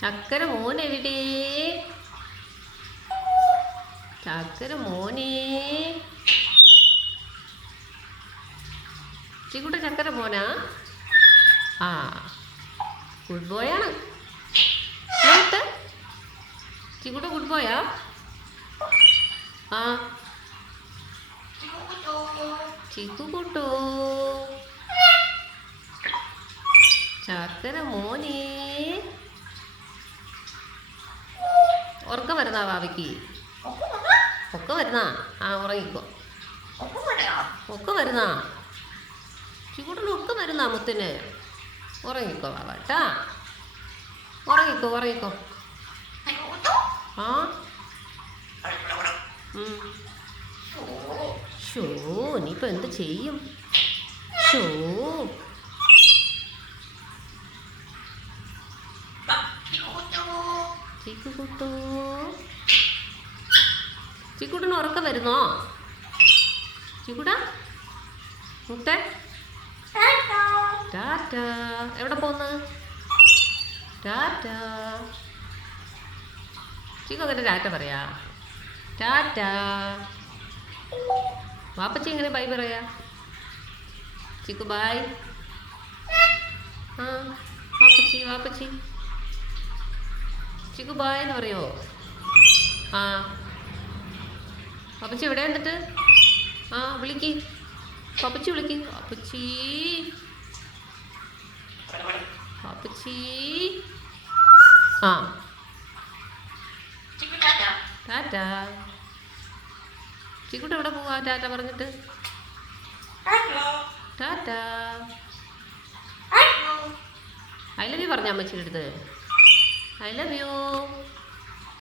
ചക്കര മോനെവിടെ? ചക്കര മോനെ. ചിക്കുട്ട ചക്കര മോനാ? ആ, ഗുഡ് ബോയാണ്. ചിക്കുട്ട ഗുഡ് ബോയാ? ആ, ചിക്കുകുട്ടു ചക്കര മോനെ. ഉറക്കം വരുന്നാ ഭാവിക്ക്? ഒക്കെ വരുന്നാ? ആ, ഉറങ്ങിക്കോ. ഒക്കെ വരുന്നാ? ചിക്കുട്ടന് ഒക്കെ വരുന്നാ മുത്തിന്? ഉറങ്ങിക്കോ ബാബ കേട്ടാ. ഉറങ്ങിക്കോ ഉറങ്ങിക്കോ. ആ, ഷോ ഇനിയിപ്പോ എന്ത് ചെയ്യും? ഷോ ചിക്കുകുട്ടു. ചിക്കുട്ടന് ഉറക്കം വരുന്നോ? ചിക്കുട്ട മുത്തേ ടാറ്റ. എവിടെ പോന്ന്? ടാറ്റ. ചിക്കു അങ്ങനെ ടാറ്റ പറയാ? ടാറ്റ. വാപ്പച്ചി എങ്ങനെ ബൈ പറയാ? ചിക്കു ബൈ. ആ, വാപ്പച്ചി വാപ്പച്ചി. ചിക്കു ബായ് എന്ന് പറയോ? ആ, പപ്പച്ചി എവിടെ എന്നിട്ട്? ആ, വിളിക്ക് പപ്പച്ചി, വിളിക്ക് പപ്പച്ചി. പപ്പച്ചി. ആ, ടാറ്റ. ചിക്കുട്ട എവിടെ പോവാ ടാറ്റ പറഞ്ഞിട്ട്? ടാറ്റ. ഐ ലവ് യു പറഞ്ഞ അമ്മച്ചിയുടെ അടുത്ത്. I love you.